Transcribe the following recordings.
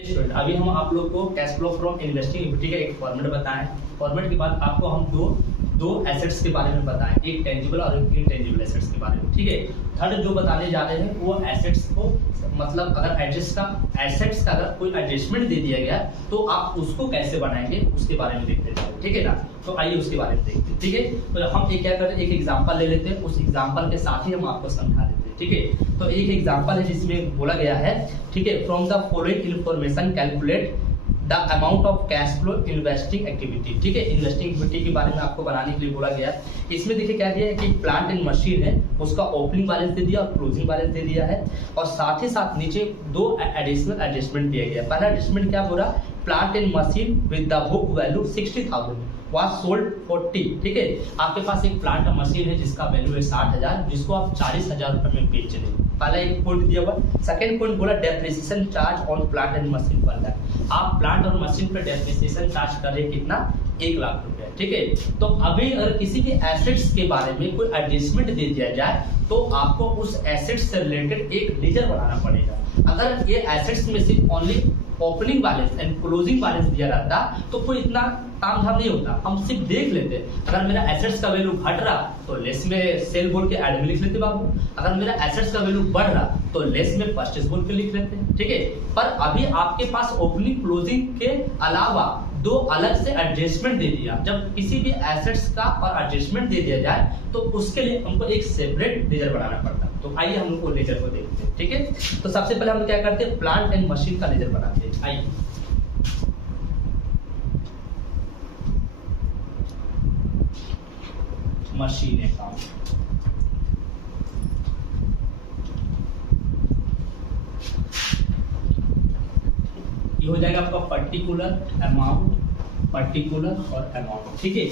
Student, अभी हम आप लोग को cash flow from investing equity का एक फॉर्मेट बताएं। फॉर्मेट के बाद आपको हम दो एसेट्स के बारे में बताएं, एक टेंजिबल और एक इनटेंजिबल एसेट्स के बारे में। ठीक है, थर्ड जो बताने जा रहे हैं वो एसेट्स को मतलब अगर एसेट्स का अगर कोई एडजस्टमेंट दे दिया गया तो आप उसको कैसे बनाएंगे उसके बारे में देखते हैं। ठीक है ना, तो आइए उसके बारे में देखते हैं। ठीक है, तो हम एक क्या करते हैं, एक एग्जांपल ले लेते हैं, उस एग्जांपल के साथ ही हम आपको समझा देते हैं। ठीक है, तो एक एग्जांपल है जिसमें बोला गया है, ठीक है, from the following information calculate the amount of cash flow investing activity. ठीक है, इन्वेस्टिंग एक्टिविटी के बारे में आपको बनाने के लिए बोला गया है। इसमें देखिए क्या दिया है कि प्लांट एंड मशीन है, उसका ओपनिंग बैलेंस दे दिया और क्लोजिंग बैलेंस दे दिया है, और साथ ही साथ नीचे दो एडिशनल एडजस्टमेंट दिया गया है। पहला एडजस्टमेंट क्या बोला, plant and machine with the book value 60,000 was sold 40। ठीक है, आपके पास एक प्लांट और मशीन है जिसका वैल्यू है 60,000, जिसको आप 40,000 रुपए में बेच रहे हैं। पहला एक पॉइंट दिया हुआ। सेकंड पॉइंट बोला depreciation charge on plant and machine पर है, आप प्लांट और मशीन पर डेप्रिसिएशन चार्ज कर रहे हैं कितना, 1 लाख रुपए। ठीक है, तो अभी अगर किसी भी एसेट्स के बारे में कोई एडजस्टमेंट दे दिया जाए तो आपको उस एसेट्स से रिलेटेड एक लेजर बनाना पड़ेगा। अगर ये एसेट्स में सिर्फ only opening balance and closing balance दिया रहता तो कोई इतना काम धाम नहीं होता, हम सिर्फ देख लेते। अगर मेरा एसेट्स का वैल्यू घट रहा तो लेस में सेल बोल के ऐड में लिख लेते बाबू, अगर मेरा एसेट्स का वैल्यू बढ़ रहा तो लेस में परचेस बोल के लिख लेते हैं। ठीक है, पर अभी आपके पास ओपनिंग क्लोजिंग के अलावा दो अलग से एडजस्टमेंट दे दिया। जब किसी भी एसेट्स का और एडजस्टमेंट दे दिया जाए तो उसके लिए हमको एक सेपरेट लेजर बनाना पड़ता है। तो आइए हम लोग को लेजर को देखते हैं। ठीक है, तो सबसे पहले हम क्या करते हैं, प्लांट एंड मशीन का लेजर बनाते हैं। आइए मशीन अकाउंट, ये हो जाएगा आपका पर्टिकुलर और अमाउंट। ठीक है,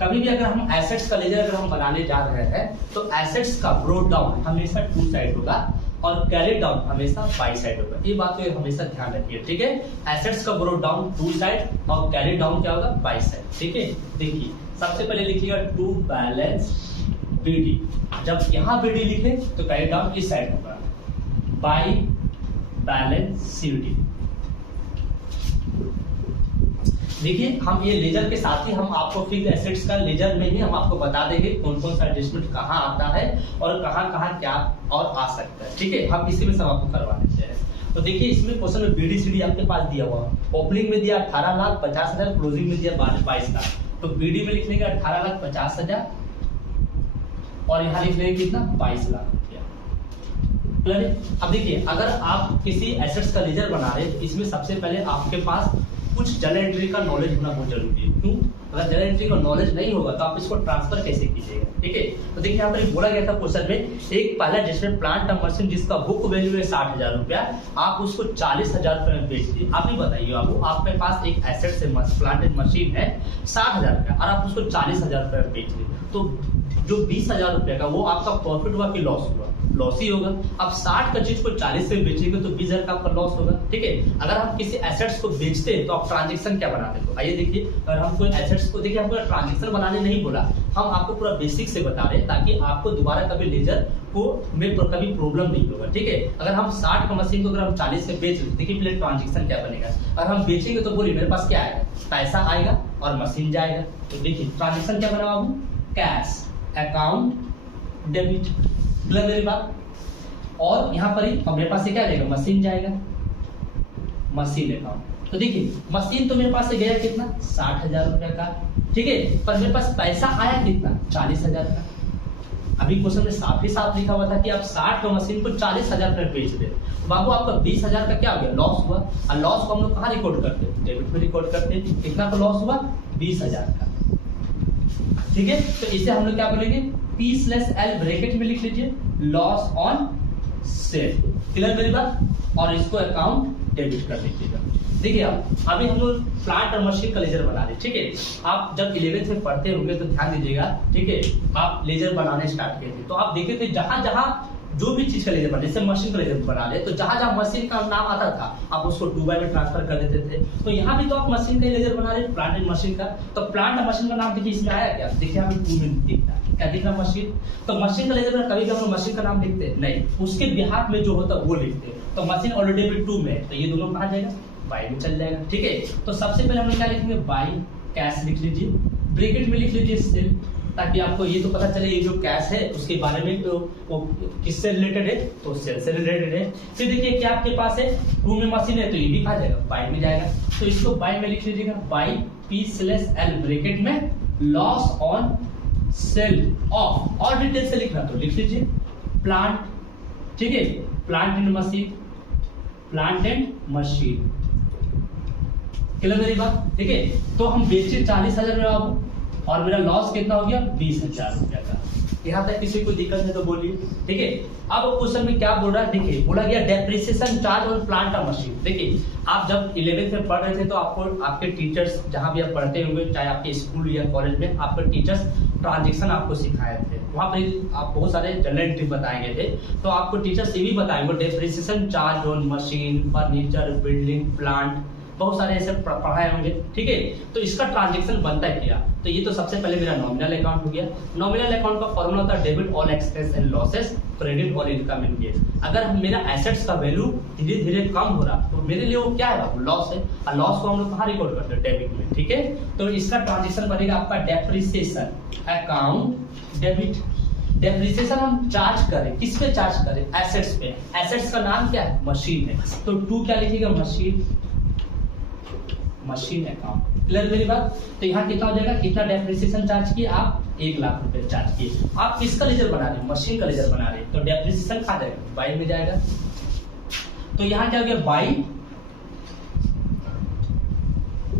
कभी भी अगर हम एसेट्स का लेजर अगर हम बनाने जा रहे हैं तो एसेट्स का ब्रोड डाउन हमेशा 2 साइड होगा और कैरी डाउन हमेशा बाई साइड होगा। ये बात तो हमेशा ध्यान रखिए। ठीक है, एसेट्स का ब्रोड डाउन 2 साइड और कैरी डाउन क्या होगा, बाई साइड। ठीक है, देखिए सबसे पहले लिखिएगा टू बैलेंस बीडी। जब यहाँ बीडी लिखे तो कैरी डाउन इस साइड होगा, बाई बैलेंस सीडी। देखिए हम ये लेजर के साथ ही हम आपको फिक्स एसेट्स का लेजर में ही हम आपको बता देंगे कौन कौन सा एडजस्टमेंट कहाँ आता है और कहाँ क्या और आ सकता है। ठीक है, हम इसी में सब आपको करवा देते हैं। तो देखिए इसमें क्वेश्चन में बीडीसीडी आपके पास दिया हुआ, ओपनिंग में दिया 18,50,000, क्लोजिंग में दिया 22 लाख। तो बीडी में लिख लेंगे 18,50,000 और यहाँ लिख लेंगे कितना, 22 लाख रुपया। अब देखिए अगर आप किसी एसेट्स का लेजर बना रहे हैं, इसमें सबसे पहले आपके पास कुछ जर्नल एंट्री का नॉलेज होना बहुत जरूरी है। क्यों, अगर जर्नल एंट्री का नॉलेज नहीं होगा तो आप इसको ट्रांसफर कैसे कीजिएगा। ठीक है, तो देखिए यहाँ पर बोला गया था क्वेश्चन में, एक पहला जिसमें प्लांट और मशीन जिसका बुक वैल्यू है 60,000 रुपया, आप उसको 40,000 रुपये में बेच दिए। आप ही बताइए बाबू, आपके पास एक एसेट से प्लांट एंड मशीन है 60,000 रुपया और आप उसको 40,000 रुपये में बेच दिए, तो जो 20,000 रुपये का वो आपका प्रॉफिट हुआ कि लॉस हुआ, लॉस ही होगा। अब 60 का चीज को 40 से बेचेंगे तो 20,000 का आपका लॉस होगा। ठीक है, अगर हम किसी एसेट्स को बेचते हैं तो आप ट्रांजैक्शन क्या बनाते हैं, तो आइए देखिए, अगर हम कोई एसेट्स को देखिए, हमको ट्रांजैक्शन बनाने नहीं बोला, हम आपको पूरा बेसिक से बता रहे हैं ताकि आपको दोबारा कभी लेजर को में कभी प्रॉब्लम नहीं होगा। ठीक है, अगर हम 60 का मशीन को अगर हम 40 से बेच रहे, देखिए पहले ट्रांजैक्शन क्या बनेगा। अगर हम बेचेंगे तो बोलिए मेरे पास क्या आएगा, पैसा आएगा और मशीन जाएगा। तो देखिए ट्रांजैक्शन क्या बना बाबू, कैश अकाउंट डेबिट, मेरी बात। और यहाँ पर ही मेरे पास से क्या जाएगा, मशीन जाएगा, मशीन अकाउंट। तो देखिए मशीन तो मेरे पास से गया कितना, 60,000 रुपया का। ठीक है, पर मेरे पास पैसा आया कितना, 40,000 का। अभी क्वेश्चन में साफ ही साफ लिखा हुआ था कि आप 60 का मशीन को 40,000 रुपये बेच दे, बाबू आपका 20,000 का क्या हो गया, लॉस हुआ। और लॉस को हम लोग कहाँ रिकॉर्ड करते हैं, डेबिट में रिकॉर्ड करते हैं। कितना का लॉस हुआ, 20,000 का। ठीक है, तो इसे हम लोग क्या बोलेंगे, P/L ब्रैकेट में लिख लीजिए, लॉस ऑन सेल। क्लियर मेरी बात, और इसको अकाउंट डेबिट कर लीजिएगा। देखिए अभी हम लोग प्लांट और मशीन का लेजर बना रहे। ठीक है, आप जब 11th में पढ़ते होंगे तो ध्यान दीजिएगा। ठीक है, आप लेजर बनाने स्टार्ट किए थे तो आप देखे थे जहां जहां जो भी चीज का लेजर बना, जैसे मशीन का लेजर बना ले तो जहां जहां मशीन का नाम आता था आप उसको 2 में ट्रांसफर कर देते थे। तो यहाँ भी तो आप मशीन का लेजर बना रहे, प्लांट एंड मशीन का। तो प्लांट और मशीन का नाम देखिए इसमें आया क्या, देखिए हमें 2 में दिखता है, क्या दिख रहा, मशीन। तो मशीन का लेजर में कभी भी हम मशीन का नाम लिखते हैं नहीं, उसके बिहाफ में जो होता है वो लिखते हैं। तो मशीन ऑलरेडी भी 2 में है तो ये दोनों कहाँ जाएगा, बाई में चल जाएगा। ठीक है, तो सबसे पहले हम क्या लिखेंगे, बाई कैश लिख लीजिए, ब्रैकेट में लिख लीजिए सेल, ताकि आपको ये तो पता चले ये जो कैश है उसके बारे में तो वो किससे रिलेटेड है, तो सेल से रिलेटेड है। फिर देखिए क्या आपके पास है, 2 में मशीन है तो ये भी कहा जाएगा बाई में जाएगा, तो इसको बाई में लिख लीजिएगा, बाई P/L ब्रैकेट में लॉस ऑन सेल ऑफ, और डिटेल से लिखना तो लिख लीजिए प्लांट, ठीक है, plant and machine, plant and machine, clear मेरी बात। ठीक है, तो हम बेचे 40,000 में बाबू, और मेरा लॉस कितना हो गया, 20,000 रुपया का। यहाँ तक किसी को दिक्कत है तो बोलिए। ठीक है, अब क्वेश्चन में क्या बोल रहा है, देखिए बोला गया डेप्रिसिएशन चार्ज ऑन प्लांट और मशीन। देखिए आप जब 11th में पढ़ रहे थे तो आपको आपके टीचर्स, जहां भी आप पढ़ते होंगे चाहे आपके स्कूल या कॉलेज में, आपके टीचर्स ट्रांजेक्शन आपको सिखाए थे, वहां पर आप बहुत सारे जनरल एंट्री बताए गए थे, तो आपको टीचर्स ये भी बताएंगे depreciation charge on machine, furniture, building, plant, बहुत सारे ऐसे पढ़ाए होंगे। ठीक है, तो इसका ट्रांजैक्शन बनता है क्या, तो ये तो सबसे पहले मेरा नॉमिनल अकाउंट हो गया। नॉमिनल अकाउंट का फॉर्मूला होता है debit all expense and losses, credit all income and gain. अगर मेरा एसेट्स का वैल्यू धीरे धीरे कम हो रहा तो मेरे लिए वो क्या है, लॉस है, और लॉस को हम लोग कहाँ रिकॉर्ड करते हैं, डेबिट में। ठीक है, तो इसका ट्रांजैक्शन बनेगा आपका डेप्रिसिएशन अकाउंट डेबिट। डेप्रिसिएशन हम चार्ज करें, किस पे चार्ज करें, एसेट्स पे। एसेट्स का नाम क्या है, मशीन है, तो 2 क्या लिखिएगा, मशीन अकाउंट, क्लियर मेरी बात। तो यहाँ कितना हो जाएगा, कितना डेप्रिसिएशन चार्ज किए आप, 1 लाख रुपए चार्ज किए। आप किसका लेजर बना रहे हैं, मशीन का लेजर बना रहे हैं, तो डेप्रिसिएशन कहाँ जाएगा, बाई में जाएगा। तो यहाँ क्या हो गया, बाई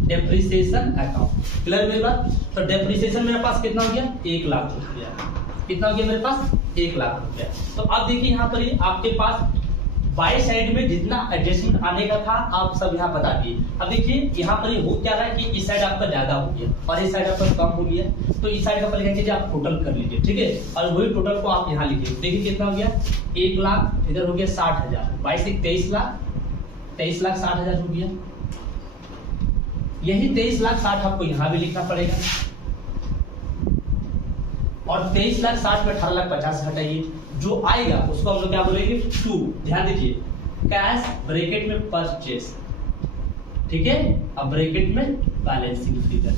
डेप्रिसिएशन अकाउंट, क्लियर मेरी बात। तो डेप्रिसिएशन मेरे पास कितना हो गया, 1 लाख रुपया, कितना हो गया मेरे पास, 1 लाख रुपया। तो अब देखिए यहाँ पर आपके पास बाई साइड में जितना एडजस्टमेंट आने का था आप सब यहाँ बता दिए। अब देखिए यहाँ पर हो क्या रहा है कि इस साइड आपका ज्यादा हो गया और इस साइड आपका कम हो गया, तो इस साइड का पहले क्या कीजिए, आप टोटल कर लीजिए। ठीक है, और वही टोटल को आप यहाँ लिखिए, देखिए कितना हो गया, 1 लाख, इधर हो गया 60,000, 22 से 23 लाख, 23,60,000 हो गया। यही 23,60,000 आपको यहाँ भी लिखना पड़ेगा, और 23,60,000 में 18,50,000 घटाइए, जो आएगा उसको हम लोग क्या बोलेंगे, 2। ध्यान दीजिए, कैश ब्रैकेट में परचेस, ठीक है, अब ब्रैकेट में बैलेंसिंग फिगर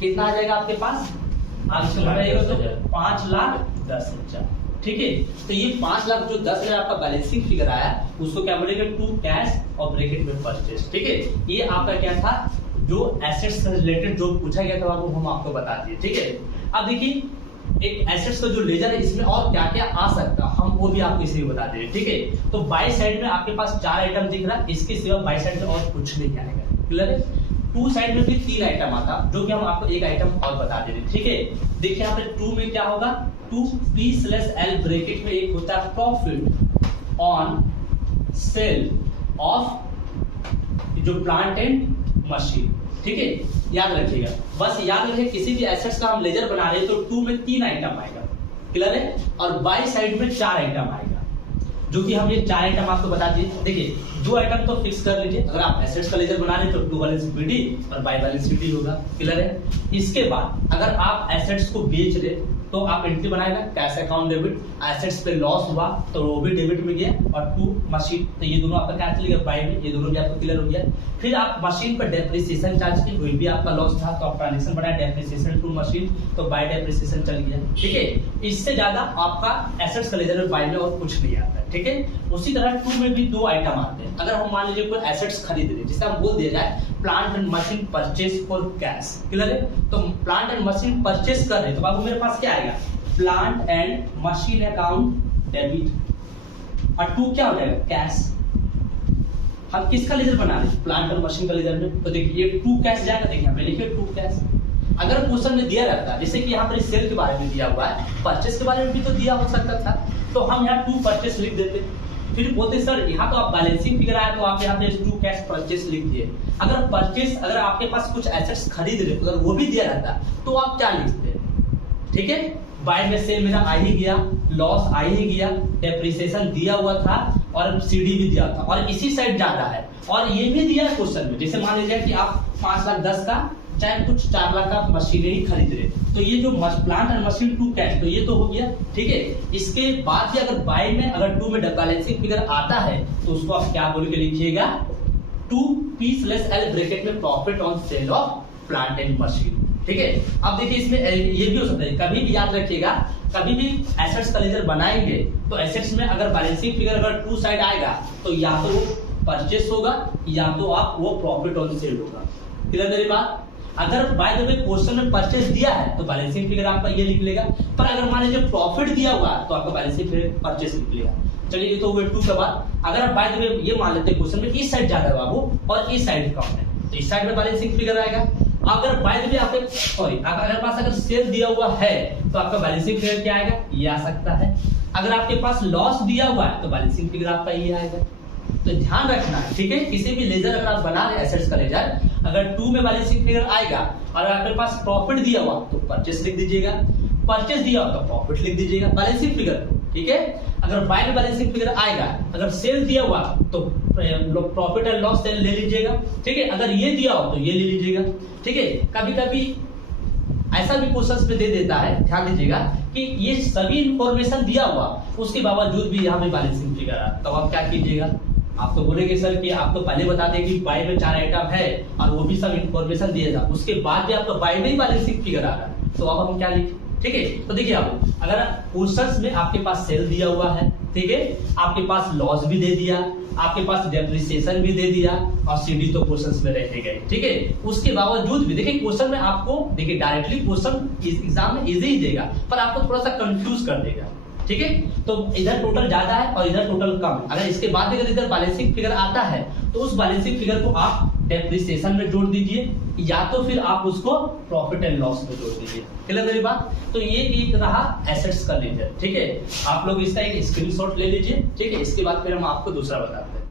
कितना आ जाएगा आपके पास, आप इसको घटाइएगा तो 5,10,000। ठीक है, तो ये 5,10,000 आपका बैलेंसिंग फिगर आया, उसको क्या बोलेंगे, 2 कैश और ब्रैकेट में परचेस। ठीक है, ये आपका क्या था, जो एसेट्स से रिलेटेड जो पूछा गया था वो हम आपको बता दिए। ठीक है, अब देखिए एक एसेट्स का जो लेजर है इसमें और क्या क्या आ सकता है हम वो भी आपको इसलिए बता दे रहे हैं। ठीक है, तो बाई साइड में आपके पास 4 आइटम दिख रहा है, इसके सिवा बाई साइड में और कुछ नहीं आएगा, क्लियर है। 2 साइड में भी 3 आइटम आता, जो कि हम आपको एक आइटम और बता दे रहे हैं। ठीक है, देखिए यहाँ पे 2 में क्या होगा, 2P/L ब्रैकेट में एक होता है प्रॉफिट ऑन सेल ऑफ जो प्लांट एंड मशीन। ठीक है, याद रखिएगा, बस याद रखिए किसी भी एसेट्स का हम लेजर बना रहे हैं तो 2 में 3 आइटम आएगा, क्लियर है, और बाई साइड में 4 आइटम आएगा, जो कि हम ये 4 आइटम आपको बता दिए। देखिए 2 आइटम तो फिक्स कर लीजिए, अगर आप एसेट्स का लेजर बना रहे हैं तो 2 बैलेंस पीडी और बाई बैलेंस पीडी होगा, क्लियर है। इसके बाद अगर आप एसेट्स को बेच रहे तो आप एंट्री बनाएगा कैश अकाउंट डेबिट, एसेट्स पे लॉस हुआ तो वो भी डेबिट में गया, और 2 मशीन, तो ये दोनों आपका क्या चलेगा, बाई में, ये दोनों भी आपको क्लियर हो गया। फिर आप मशीन पर डेप्रिसिएशन चार्ज की, वही भी आपका लॉस था तो आप ट्रांजेक्शन बनाया डेप्रिसिएशन टू मशीन, तो बाई डेप्रिसिएशन चल गया। ठीक है, इससे ज्यादा आपका एसेट्स का लेजर में बाई में और कुछ नहीं आता। ठीक है, उसी तरह 2 में भी 2 आइटम आते हैं। अगर हम मान लीजिए कोई एसेट्स खरीद रहे हैं, जिसे हम बोल दिया जाए plant and machine purchase for cash, clear है, तो प्लांट एंड मशीन परचेस कर रहे हैं तो बाबू मेरे पास क्या आएगा, plant and machine account debit, और 2 क्या हो जाएगा, कैश। हम किसका लेजर बना रहे हैं, प्लांट और मशीन का लेजर में, तो देखिए 2 कैश जाएगा, देखिए यहाँ पे लिखिए 2 कैश। अगर क्वेश्चन में दिया रहता, जैसे कि यहाँ पर सेल के बारे में दिया हुआ है, परचेस के बारे में भी तो दिया हो सकता था, तो हम यहाँ 2 परचेस लिख देते, फिर बोलते सर यहाँ तो आप बैलेंसिंग फिगर आया तो आप यहाँ पे 2 कैश परचेस लिख दिए। अगर परचेस, अगर आपके पास कुछ एसेट्स खरीद रहे अगर वो भी दिया रहता तो आप क्या लिखते, ठीक है, बाय में सेल मेरा आ ही गया, लॉस आ ही गया, डेप्रिसिएशन दिया हुआ था और सीडी भी दिया था, और इसी साइड ज्यादा है, और ये भी दिया है क्वेश्चन में, जैसे मान लीजिए कि आप 5,10,000 का चाहे कुछ 4 लाख का मशीनरी खरीद रहे, तो ये जो प्लांट एंड मशीन 2 कैश, तो ये तो हो गया। ठीक है, इसके बाद भी अगर बाय में अगर 2 में बैलेंसिंग फिगर आता है तो उसको आप क्या बोल के लिखिएगा, 2P/L ब्रैकेट में profit on sale of plant and machine. ठीक है, अब देखिए इसमें ये भी हो सकता है, कभी भी याद रखिएगा, कभी भी एसेट्स का लेजर बनाएंगे तो एसेट्स में अगर बैलेंसिंग फिगर अगर टू साइड आएगा तो या तो वो परचेस होगा या तो आप वो प्रॉफिट ऑन सेल होगा। क्लियर मेरी बात? अगर बाय द वे क्वेश्चन में परचेस दिया है तो बैलेंसिंग फिगर आपका ये निकलेगा, पर अगर मान लीजिए प्रॉफिट दिया हुआ तो आपका बैलेंसिंग फिगर परचेस निकलेगा। चलिए ये तो हुए टू के बाद, अगर आप बाय द वे ये मान लेते हैं क्वेश्चन में इस साइड ज्यादा है बाबू और इस साइड कम है तो इस साइड में बैलेंसिंग फिगर आएगा। अगर बाय द वे आपके सॉरी अगर पास अगर सेल दिया हुआ है तो आपका बैलेंसिंग फिगर क्या आएगा, ये आ सकता है। अगर आपके पास लॉस दिया हुआ है तो बैलेंसिंग फिगर आपका ये आएगा। तो ध्यान रखना है, ठीक है, किसी भी लेजर अगर आप बना रहे एसेट्स का लेजर, अगर टू में बैलेंसिंग फिगर आएगा और आपके पास प्रॉफिट दिया हुआ तो परचेस लिख दीजिएगा, परचेस दिया हुआ तो प्रॉफिट लिख दीजिएगा बैलेंसिंग फिगर। ठीक है, अगर बाय में बैलेंसिंग फिगर आएगा, अगर सेल दिया हुआ तो प्रॉफिट एंड लॉस सेल ले लीजिएगा। ठीक है, अगर ये दिया हो तो ये ले लीजिएगा। ठीक है, कभी कभी ऐसा भी क्वेश्चंस में दे देता है, ध्यान दीजिएगा कि ये सभी इंफॉर्मेशन दिया हुआ उसके बावजूद भी यहाँ पे बैलेंसिंग फिगर आ, तो आप क्या कीजिएगा, आप तो बोलेंगे सर कि आप तो पहले बता दें कि बाय में 4 आइटम है और वो भी सब इंफॉर्मेशन दिया था, उसके बाद भी आपका बाय में ही बैलेंसिंग फिगर आ रहा है, तो अब हम क्या लिखें। ठीक है, तो देखिए आप अगर क्वेश्चंस में आपके पास सेल दिया हुआ है, ठीक है, आपके पास लॉस भी दे दिया, आपके पास डेप्रिसिएशन भी दे दिया और सीडी तो क्वेश्चंस में रह गए। ठीक है, उसके बावजूद भी देखिए क्वेश्चन में आपको देखिए डायरेक्टली क्वेश्चन एग्जाम में इजी ही देगा पर आपको थोड़ा सा कंफ्यूज कर देगा। ठीक है, तो इधर टोटल ज्यादा है और इधर टोटल कम है, अगर इसके बाद अगर इधर बैलेंसिंग फिगर आता है तो उस बैलेंसिंग फिगर को आप डेप्रिसिएशन में जोड़ दीजिए या तो फिर आप उसको प्रॉफिट एंड लॉस में जोड़ दीजिए। क्लियर मेरी बात? तो ये एक रहा एसेट्स का लेजर। ठीक है, आप लोग इसका एक स्क्रीनशॉट ले लीजिए। ठीक है, इसके बाद फिर हम आपको दूसरा बताते हैं।